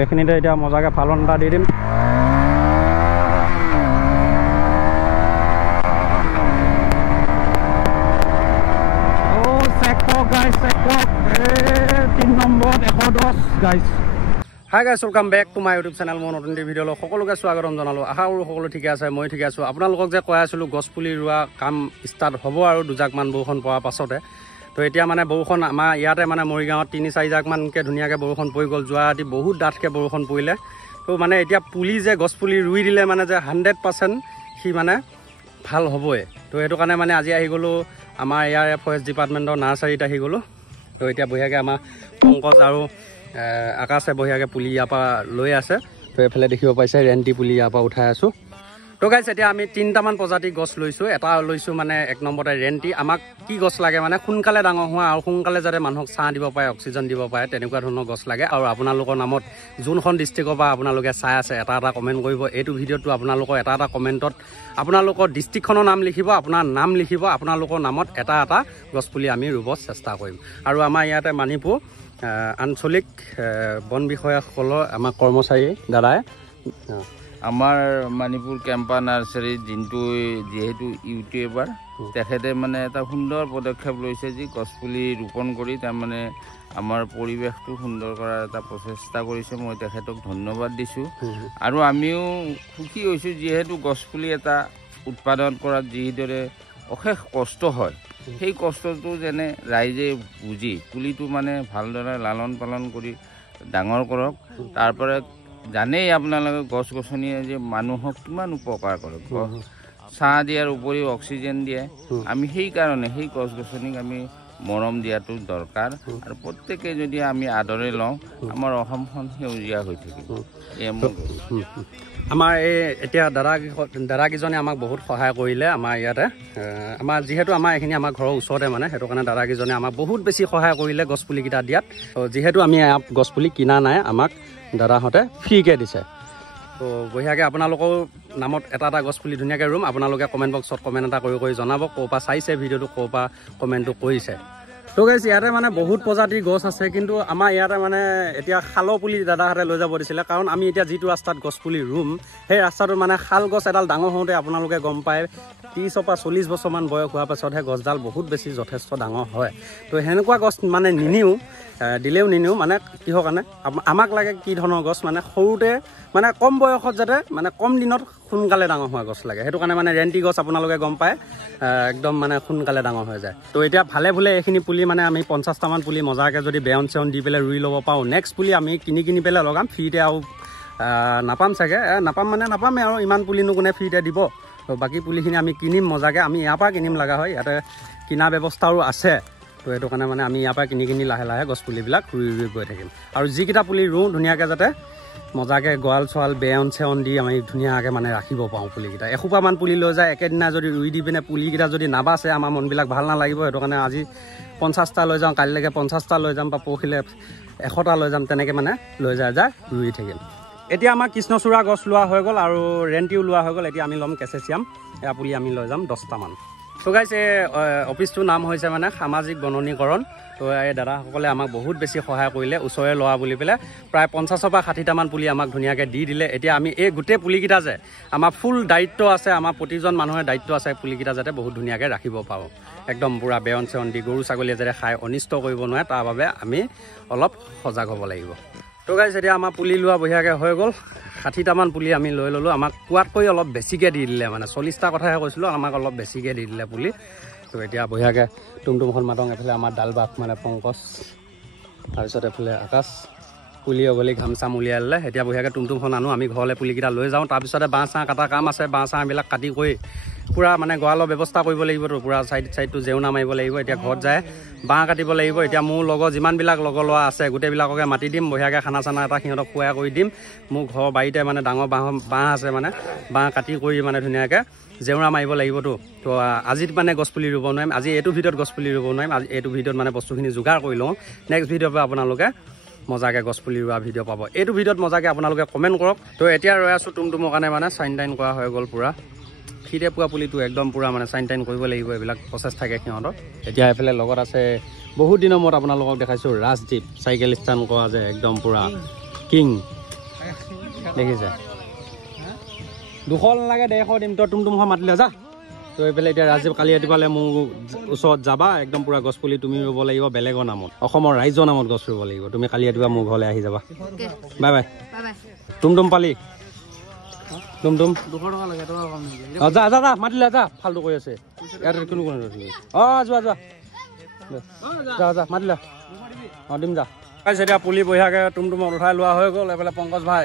এইখিনিতে এতিয়া মজাকে ফালন এটা দি দিম। Hi guys, welcome back to my YouTube channel. মই নতুন ভিডিঅ'লৈ সকলোকে স্বাগতম জনালোঁ। আশা কৰোঁ সকলো ঠিকে আছে, মই ঠিকে আছোঁ। আপোনালোকক যে কৈ আছিলোঁ গছপুলি ৰোৱা কাম ষ্টাৰ্ট হ'ব আৰু দুজাকমান বৰষুণ পৰাৰ পাছতে। তো এতিয়া মানে বৰষুণ আমাৰ ইয়াতে মানে মৰিগাঁৱত 3-4 জাকমানকৈ ধুনীয়াকৈ বৰষুণ পৰি গ'ল। যোৱা ৰাতি বহুত ডাঠকৈ বৰষুণ পৰিলে। তো মানে এতিয়া পুলি যে গছপুলি ৰুই দিলে মানে যে 100% সি মানে ভাল হ'বই। তো সেইটো কাৰণে মানে আজি আহি গ'লোঁ আমাৰ ইয়াৰ ফৰেষ্ট ডিপাৰ্টমেণ্টৰ নাৰ্চাৰীত আহি গ'লোঁ। তো এতিয়া বঢ়িয়াকৈ আমাৰ পংকজ আৰু আকাশে বঢ়িয়াকৈ পুলি ইয়াৰ পৰা লৈ আছে। তো এইফালে দেখিব পাইছে ৰেণ্টি পুলি ইয়াৰ পৰা উঠাই আছোঁ। তো গাইছ, এতিয়া আমি 3টামান প্ৰজাতিৰ গছ লৈছোঁ। এটা লৈছোঁ মানে 1 নম্বৰতে ৰেণ্টি। আমাক কি গছ লাগে মানে সোনকালে ডাঙৰ হোৱা আৰু সোনকালে যাতে মানুহক ছাঁ দিব পাৰে, অক্সিজেন দিব পাৰে, তেনেকুৱা ধৰণৰ গছ লাগে। আৰু আপোনালোকৰ নামত যোনখন ডিষ্ট্ৰিক্টৰ পৰা আপোনালোকে চাই আছে এটা কমেণ্ট কৰিব। এইটো ভিডিঅ'টো আপোনালোকৰ এটা কমেণ্টত আপোনালোকৰ ডিষ্ট্ৰিক্টখনৰ নাম লিখিব, আপোনাৰ নাম লিখিব। আপোনালোকৰ নামত এটা গছপুলি আমি ৰুব চেষ্টা কৰিম। আৰু আমাৰ ইয়াতে মানিপুৰ আঞ্চলিক বন বিষয়াসকলৰ আমাৰ কৰ্মচাৰী দাদাই আমাৰ মণিপুৰ কেম্পা নাৰ্চাৰী যিহেতু ইউটিউবাৰ, তেখেতে মানে এটা সুন্দৰ পদক্ষেপ লৈছে যে গছপুলি ৰোপণ কৰি তাৰমানে আমাৰ পৰিৱেশটো সুন্দৰ কৰাৰ এটা প্ৰচেষ্টা কৰিছে। মই তেখেতক ধন্যবাদ দিছোঁ। আৰু আমিও সুখী হৈছোঁ যিহেতু গছপুলি এটা উৎপাদন কৰাত যিদৰে অশেষ কষ্ট হয়, সেই কষ্টটো যেনে ৰাইজে বুজি পুলিটো মানে ভালদৰে লালন পালন কৰি ডাঙৰ কৰক। তাৰপৰা জানেই আপোনালোকে গছ গছনিয়ে যে মানুহক কিমান উপকাৰ কৰে, ছাঁ দিয়াৰ উপৰিও অক্সিজেন দিয়ে। আমি সেইকাৰণে সেই গছ গছনিক আমি মৰম দিয়াটো দৰকাৰ। আৰু প্ৰত্যেকে যদি আমি আদৰে লওঁ আমাৰ অসমখন সেউজীয়া হৈ থাকিব। আমাৰ এই এতিয়া দাদাকেইজনে আমাক বহুত সহায় কৰিলে আমাৰ ইয়াতে। আমাৰ যিহেতু আমাৰ এইখিনি আমাৰ ঘৰৰ ওচৰতে মানে, সেইটো কাৰণে দাদাকেইজনে আমাক বহুত বেছি সহায় কৰিলে গছপুলিকেইটা দিয়াত। যিহেতু আমি গছপুলি কিনা নাই, আমাক দাদাহঁতে ফ্ৰীকৈ দিছে। তো বঢ়িয়াকৈ আপোনালোকৰ নামত এটা গছপুলি ধুনীয়াকৈ ৰুম। আপোনালোকে কমেণ্ট বক্সত কমেণ্ট এটা কৰি জনাব ক'ৰ পৰা চাইছে ভিডিঅ'টো, ক'ৰ পৰা কমেণ্টটো কৰিছে। তো গাইছ, ইয়াতে মানে বহুত প্ৰজাতিৰ গছ আছে, কিন্তু আমাৰ ইয়াতে মানে এতিয়া শালৰ পুলি দাদাহঁতে লৈ যাব দিছিলে। কাৰণ আমি এতিয়া যিটো ৰাস্তাত গছপুলি ৰুম, সেই ৰাস্তাটোত মানে শাল গছ এডাল ডাঙৰ হওঁতে আপোনালোকে গম পায় 30 পৰা 40 বছৰমান বয়স হোৱাৰ পাছতহে গছডাল বহুত বেছি যথেষ্ট ডাঙৰ হয়। তো সেনেকুৱা গছ মানে দিলেও নিনিও মানে কিহৰ কাৰণে আমাক লাগে কি ধৰণৰ গছ মানে সৰুতে মানে কম বয়সত যাতে মানে কম দিনত সোনকালে ডাঙৰ হোৱা গছ লাগে। সেইটো কাৰণে মানে ৰেণ্টি গছ আপোনালোকে গম পায় একদম মানে সোনকালে ডাঙৰ হৈ যায়। তো এতিয়া ভালে ভুলে এইখিনি পুলি মানে আমি 50টামান পুলি মজাকৈ যদি বেয়ন চেয়ন দি পেলাই ৰুই ল'ব পাৰোঁ, নেক্সট পুলি আমি কিনি পেলাই লগাম ফ্ৰীতে। আৰু নাপাম চাগে, নাপামেই আৰু ইমান পুলিনো কোনে ফ্ৰীতে দিব। তো বাকী পুলিখিনি আমি কিনিম মজাকৈ, আমি ইয়াৰ পৰা কিনিম লগা হয়, ইয়াতে কিনা ব্যৱস্থাও আছে। তো সেইটো কাৰণে মানে আমি ইয়াৰ পৰা কিনি লাহে লাহে গছপুলিবিলাক ৰুই গৈ থাকিম। আৰু যিকেইটা পুলি ৰুওঁ ধুনীয়াকৈ যাতে মজাকৈ গঁৰাল চৰাল বেয়ন চেয়ন দি আমি ধুনীয়াকৈ মানে ৰাখিব পাৰোঁ পুলিকেইটা। এসোপামান পুলি লৈ যায় একেদিনা যদি ৰুই দি পিনে পুলিকেইটা যদি নাবাচে আমাৰ মনবিলাক ভাল নালাগিব। সেইটো কাৰণে আজি 50টা লৈ যাওঁ, কাইলৈকে 50টা লৈ যাম, বা পৰহিলৈ 100টা লৈ যাম, তেনেকৈ মানে লৈ যায় ৰুই থাকিম। এতিয়া আমাৰ কৃষ্ণচূড়া গছ লোৱা হৈ গ'ল আৰু ৰেণ্টিও লোৱা হৈ গ'ল। এতিয়া আমি ল'ম কেচেচিয়াম, এয়া পুলি আমি লৈ যাম 10টামান। তো গাইছ, এই অফিচটোৰ নাম হৈছে মানে সামাজিক বননীকৰণ। তো এই দাদাসকলে আমাক বহুত বেছি সহায় কৰিলে, ওচৰৰে লোৱা বুলি পেলাই প্ৰায় 50 পৰা 60টামান পুলি আমাক ধুনীয়াকৈ দি দিলে। এতিয়া আমি এই গোটেই পুলিকেইটা যে আমাৰ ফুল দায়িত্ব আছে, আমাৰ প্ৰতিজন মানুহৰ দায়িত্ব আছে পুলিকেইটা যাতে বহুত ধুনীয়াকৈ ৰাখিব পাৰোঁ। একদম পূৰা বেয়ন চেয়ন দি গৰু ছাগলীয়ে যাতে খাই অনিষ্ট কৰিব নোৱাৰে, তাৰ বাবে আমি অলপ সজাগ হ'ব লাগিব। তো গাইছ, এতিয়া আমাৰ পুলি লোৱা বঢ়িয়াকৈ হৈ গ'ল। 60টামান পুলি আমি লৈ ল'লোঁ। আমাক কোৱাতকৈ অলপ বেছিকৈ দি দিলে, মানে 40টা কথাহে কৈছিলোঁ, আমাক অলপ বেছিকৈ দি দিলে পুলি। তো এতিয়া বঢ়িয়াকৈ টুমটুমখন মাতং। এফালে আমাৰ ডালবাগ মানে পংকজ, তাৰপিছত এফালে আকাশ পুলি অগলি ঘাম চাম উলিয়াই ল'লে। এতিয়া বঢ়িয়াকৈ টুমটুমখন আনো, আমি ঘৰলৈ পুলিকেইটা লৈ যাওঁ। তাৰপিছতে বাঁহ চাহ কটা কাম আছে, বাঁহ চাহবিলাক কাটি কৰি পূৰা মানে গঁৰালৰ ব্যৱস্থা কৰিব লাগিবতো, পূৰা চাইডটো জেউনা মাৰিব লাগিব। এতিয়া ঘৰত যায় বাঁহ কাটিব লাগিব। এতিয়া মোৰ লগৰ যিমানবিলাক লগৰ ল'ৰা আছে গোটেইবিলাককে মাতি দিম, বঢ়িয়াকৈ খানা চানা এটা সিহঁতক খুৱাই কৰি দিম। মোৰ ঘৰৰ বাৰীতে মানে ডাঙৰ বাঁহ আছে, মানে বাঁহ কাটি কৰি মানে ধুনীয়াকৈ জেউৰা মাৰিব লাগিবতো। তো আজি মানে গছপুলি ৰুব নোৱাৰিম, আজি এইটো ভিডিঅ'ত গছপুলি ৰুব নোৱাৰিম। আজি এইটো ভিডিঅ'ত মানে বস্তুখিনি যোগাৰ কৰি লওঁ, নেক্সট ভিডিঅ'ৰ পৰা আপোনালোকে মজাকৈ গছপুলি ৰোৱা ভিডিঅ' পাব। এইটো ভিডিঅ'ত মজাকৈ আপোনালোকে কমেণ্ট কৰক। তো এতিয়া ৰৈ আছোঁ টুমটুমৰ কাৰণে, মানে চাইন টাইন কৰা হৈ গ'ল পূৰা। ফ্ৰীতে পোৱা পুলিটো একদম পূৰা মানে চাইন টাইন কৰিব লাগিব, এইবিলাক প্ৰচেছ থাকে সিহঁতৰ। এতিয়া এইফালে লগত আছে বহুত দিনৰ মূৰত আপোনালোকক দেখাইছোঁ ৰাজদ্বীপ, চাইকেল ষ্টাণ্ড কৰা যে একদম পূৰা কিং দেখিছে 200 নালাগে 150 দিম তই তুমতুম মাতিলে যা তো এইফালে এতিয়া ৰাজীৱ কালি ৰাতিপুৱালে মোৰ ওচৰত যাবা একদম পুৰা গছপুলি তুমি ৰুব লাগিব বেলেগৰ নামত অসমৰ ৰাইজৰ নামত গছ ৰুব লাগিব তুমি কালি ৰাতিপুৱা মোৰ ঘৰলৈ আহি যাবা বাই বাই তুমতুম পালি তুমতুম 200 টকা লাগে টকা কম নেকি যা যা যা মাতিলে যা ফালতু কৰি আছে ইয়াত কোনো কোনো যোৱা যোৱা যা যা মাতিলে দিম যা এতিয়া পুলি বঢ়িয়াকৈ তুমতুমত উঠাই লোৱা হৈ গ'ল এইফালে পংকজ ভাই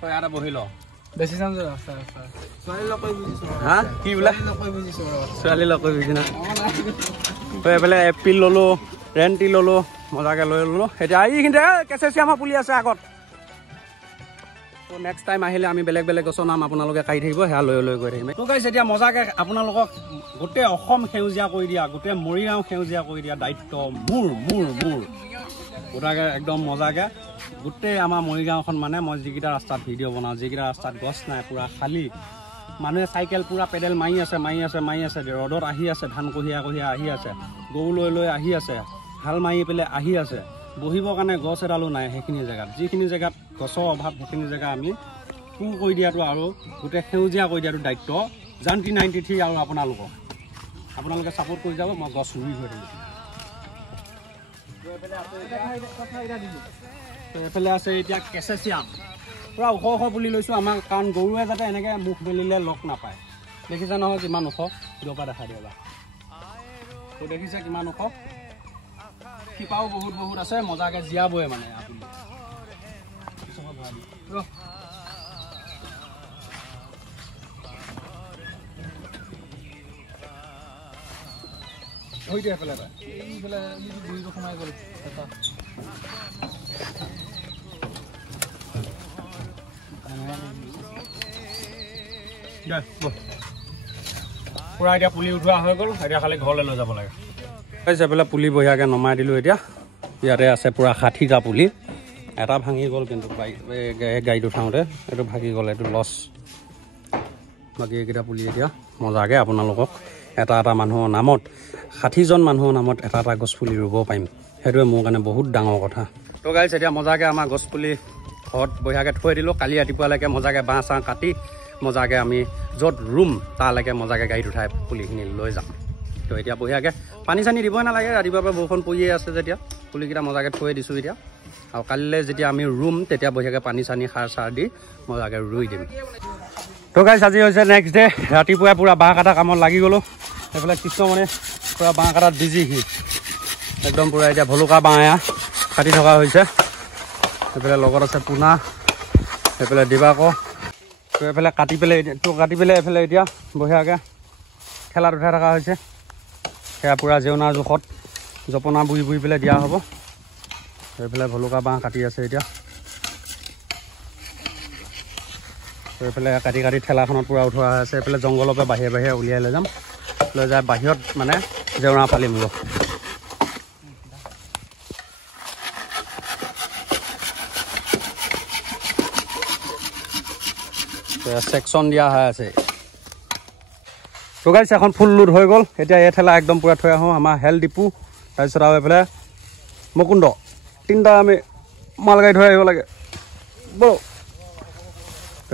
তই ইয়াতে বহি ল বেছি চাম হা কি বোলে ছোৱালী লগ কৰি বুজি না তই এইফালে এপ্ৰিল ল'লো ৰেণ্টি ল'লো মজাকৈ লৈ ল'লো এতিয়া এইখিনিতে কেঁচেচি আমাৰ পুলি আছে আগত তো নেক্সট টাইম আহিলে আমি বেলেগ বেলেগ গছৰ নাম আপোনালোকে কাঢ়ি থাকিব সেয়া লৈ লৈ গৈ থাকিম তো গাইছ এতিয়া মজাকৈ আপোনালোকক গোটেই অসম সেউজীয়া কৰি দিয়া গোটেই মৰিগাঁও সেউজীয়া কৰি দিয়া দায়িত্ব মোৰ মোৰ মোৰ গোটাকৈ একদম মজাকৈ গোটেই আমাৰ মৰিগাঁওখন মানে মই যিকেইটা ৰাস্তাত ভিডিঅ' বনাওঁ যিকেইটা ৰাস্তাত গছ নাই পূৰা খালী মানুহে চাইকেল পূৰা পেডেল মাৰি আছে ৰ'দত আহি আছে ধান কঢ়িয়াই আহি আছে গৰু লৈ লৈ আহি আছে হাল মাৰি পেলাই আহি আছে বহিবৰ কাৰণে গছ এডালো নাই সেইখিনি জেগাত যিখিনি জেগাত গছৰ অভাৱ সেইখিনি জেগা আমি পুৰ কৰি দিয়াটো আৰু গোটেই সেউজীয়া কৰি দিয়াটো দায়িত্ব জানটি 93 আৰু আপোনালোকে ছাপোৰ্ট কৰি যাব মই গছ ৰুই হৈ থাকিম এইফালে আছে এতিয়া কেঁচেচিয়াম পূৰা ওখ ওখ পুলি লৈছোঁ আমাৰ কাৰণ গৰুৱে যাতে এনেকৈ মুখ মেলিলে লগ নাপায় দেখিছা নহয় কিমান ওখ দূৰৰ পৰা দেখা দিবা তো দেখিছে কিমান ওখ শিপাও বহুত বহুত আছে মজাকৈ জীয়াবই মানে আপুনি হৈ দিয়ে এইফালে এইফালে গুৰিটো সোমাই গ'ল পুৰা এতিয়া পুলি উঠোৱা হৈ গ'ল এতিয়া খালি ঘৰলৈ লৈ যাব লাগে এইফালে পুলি বঢ়িয়াকৈ নমাই দিলোঁ এতিয়া ইয়াতে আছে পুৰা 60টা পুলি এটা ভাঙি গ'ল কিন্তু গাড়ীত উঠাওঁতে এইটো ভাগি গ'ল এইটো লছ বাকী এইকেইটা পুলি এতিয়া মজাকৈ আপোনালোকক এটা এটা মানুহৰ নামত 60জন মানুহৰ নামত এটা এটা গছপুলি ৰুব পাৰিম সেইটোৱে মোৰ কাৰণে বহুত ডাঙৰ কথা তো গাইছ এতিয়া মজাকৈ আমাৰ গছপুলি ঘৰত বঢ়িয়াকৈ থৈ দিলোঁ কালি ৰাতিপুৱালৈকে মজাকৈ বাঁহ চাহ কাটি মজাকৈ আমি য'ত ৰুম তালৈকে মজাকৈ গাড়ীত উঠাই পুলিখিনি লৈ যাম তো এতিয়া বঢ়িয়াকৈ পানী চানী দিবই নালাগে ৰাতিপুৱাৰ পৰা বৰষুণ পৰিয়ে আছে যেতিয়া পুলিকেইটা মজাকৈ থৈ দিছোঁ এতিয়া আৰু কালিলৈ যেতিয়া আমি ৰুম তেতিয়া বঢ়িয়াকৈ পানী চানী সাৰ চাৰ দি মজাকৈ ৰুই দিম তো গাইছ আজি হৈছে নেক্সট ডে ৰাতিপুৱাই পূৰা বাঁহ কটা কামত লাগি গ'লোঁ এইফালে কৃষ্ণ মানে পূৰা বাঁহ কটাত বিজি সি একদম পূৰা এতিয়া ভলুকা বাঁহ এয়া কাটি থকা হৈছে এইফালে লগত আছে পোনা এইফালে দিবাকৰ তো এইফালে কাটি পেলাই এইফালে এতিয়া বঢ়িয়াকৈ ঠেলাত উঠাই থকা হৈছে সেয়া পূৰা জেউনাৰ জোখত জপনা বুৰি বুৰি পেলাই দিয়া হ'ব এইফালে ভলুকা বাঁহ কাটি আছে এতিয়া এইফালে কাটি কাটি ঠেলাখনত পূৰা উঠোৱা আছে এইফালে জংঘলৰ পৰা বাহিৰে বাহিৰে উলিয়াই লৈ যাম লৈ যায় বাহিৰত মানে জেউনা ফালিম ৰ সেকশন দিয়া হৈ আছে তো গাইছ এখন ফুল লোড হৈ গ'ল এতিয়া এই ঠেলা একদম পূৰা থৈ আহোঁ আমাৰ হেল ডিপু তাৰপিছত আৰু এইফালে মুকুন্দ 3টা আমি মালগাড়ী থৈ আহিব লাগে ব'ল তো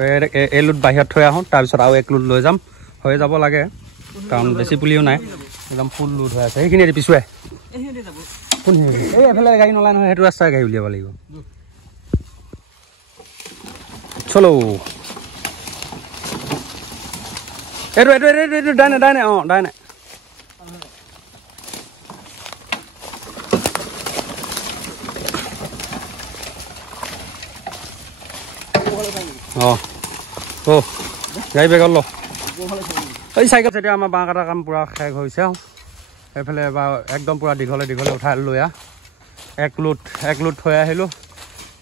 এই লোড বাহিৰত থৈ আহোঁ তাৰপিছত আৰু এক লোড লৈ যাম হৈ যাব লাগে কাৰণ বেছি পুলিও নাই একদম ফুল লোড হৈ আছে সেইখিনি পিছুৱাই কোনখিনি এই এফালে গাড়ী নলাই নহয় সেইটো ৰাস্তাই গাড়ী উলিয়াব লাগিব চলো এইটো ডাইনে অঁ ডাইনে অঁ গাড়ী বেগত ল এই চাইকেল এতিয়া আমাৰ বাঁহ কটা কাম পূৰা শেষ হৈছে আৰু এইফালে এবাৰ একদম পূৰা দীঘলে দীঘলে উঠাই লৈ এক লোড থৈ আহিলোঁ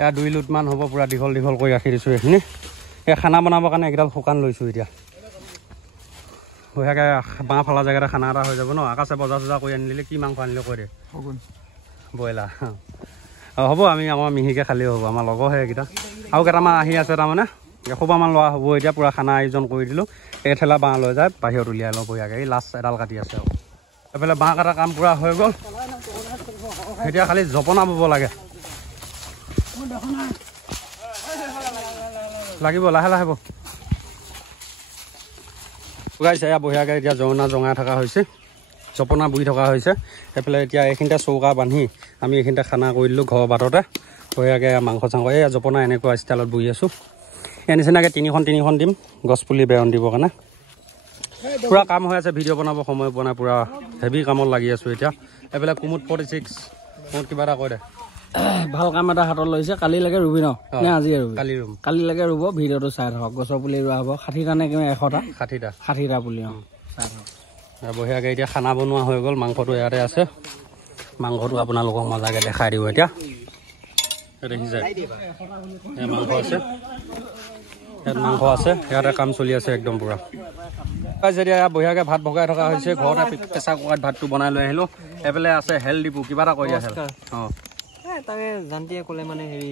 এয়া 2 লোডমান হ'ব পূৰা দীঘল দীঘল কৰি ৰাখি দিছোঁ এইখিনি এই খানা বনাবৰ কাৰণে এইকেইডাল শুকান লৈছোঁ এতিয়া বঢ়িয়াকৈ বাঁহ ফালা জেগাতে খানা এটা হৈ যাব ন আকাশে বজাৰ চজাৰ কৰি আনিলে কি মাংস আনিলে কৈ দে ব্ৰইলাৰ অঁ হ'ব আমি আমাৰ মিহিকৈ খালেই হ'ব আমাৰ লগৰহে এইকেইটা আৰু কেইটামান আহি আছে তাৰমানে এসোপামান লোৱা হ'ব এতিয়া পূৰা খানা আয়োজন কৰি দিলোঁ এই ঠেলা বাঁহ লৈ যায় বাহিৰত উলিয়াই লওঁ বঢ়িয়াকৈ এই লাষ্ট এডাল কাটি আছে আৰু এইফালে বাঁহ কটা কাম পূৰা হৈ গ'ল এতিয়া খালি জপনা বব লাগে লাগিব লাহে লাহে হ'ব গাইছে এয়া বঢ়িয়াকৈ এতিয়া জনা জঙাই থকা হৈছে জপনা বহি থকা হৈছে সেইফালে এতিয়া এইখিনিতে চৌকা বান্ধি আমি এইখিনিতে খানা কৰি দিলোঁ ঘৰৰ বাটতে বঢ়িয়াকৈ মাংস চাংস এই জপনা এনেকুৱা ষ্টাইলত বহি আছোঁ এই নিচিনাকৈ তিনিখন দিম গছপুলি বেৰণ দিবৰ কাৰণে পুৰা কাম হৈ আছে ভিডিঅ' বনাব সময় পোৱা নাই পুৰা হেভি কামত লাগি আছোঁ এতিয়া এইফালে কুমুদ 46 কুমুদ কিবা এটা কৈ দে ভাল কাম এটা হাতত লৈছে কালিলৈকে ৰুবি ন নে আজি ৰুবি কালিলৈকে ৰুব ভিডিঅ'টো চাই থাকক গছৰ পুলি ৰোৱা হ'ব 60টা নে কিমান 100টা পুলি চাই থাকক বঢ়িয়াকৈ এতিয়া খানা বনোৱা হৈ গ'ল মাংসটো ইয়াতে আছে মাংসটো আপোনালোকক মজাকৈ দেখাই দিব এতিয়া দেখি যায় মাংস আছে ইয়াত মাংস আছে ইয়াতে কাম চলি আছে একদম পুৰা যেতিয়া বঢ়িয়াকৈ ভাত ভগাই থকা হৈছে ঘৰতে প্ৰেছাৰ কুকাৰত ভাতটো বনাই লৈ আহিলোঁ এইফালে আছে হেল ডিপু কিবা এটা কৰি আছে অঁ তাকে জানটিয়ে ক'লে মানে হেৰি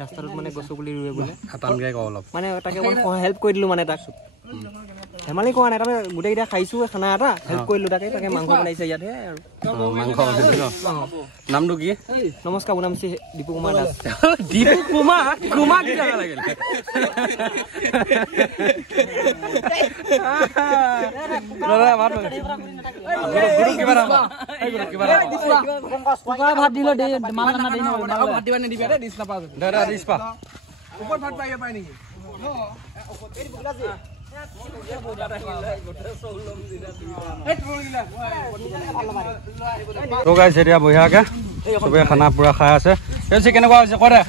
ৰাস্তাটোত মানে গছ পুলি ৰুৱে বোলে খাটানকৈ কওঁ অলপ মানে তাকে হেল্প কৰি দিলোঁ মানে তাক ধেমালি কোৱা নাই তাৰমানে গোটেইকেইটা খাইছোঁ খানা এটা হেল্প কৰিলোঁ তাকে মাংস বনাইছে ইয়াতে আৰু মাংস নামটো কি নমস্কাৰ মোৰ নাম হৈছে দীপু কুমাৰ দাস দীপু কুমাৰ কি জানা লাগিল ভাত দিলে এতিয়া বঢ়িয়াকে চবে খানা পুৰা খাই আছে কেনেকুৱা হৈছে ক দে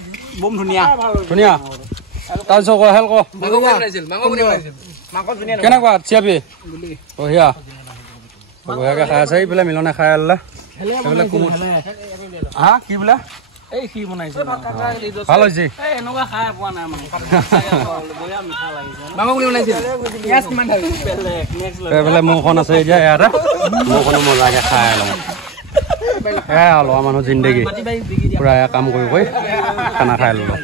বম ধুনীয়া তাৰপিছত হেল কেনেকুৱা চিয়াবি বঢ়িয়া বঢ়িয়াকে খাই আছে এইফালে মিলনে খাই আনিলে হা কি বোলে এই কি বনাইছে ভাল হৈছে এনেকুৱা খাই পোৱা নাই এইফালে মৌখন আছে এতিয়া ইয়াতে মৌখনো মজাকে খাই লওঁ এয়া লোৱা মানুহ জিন্দগী পুৰা এয়া কাম কৰি খানা খাই ল'লোঁ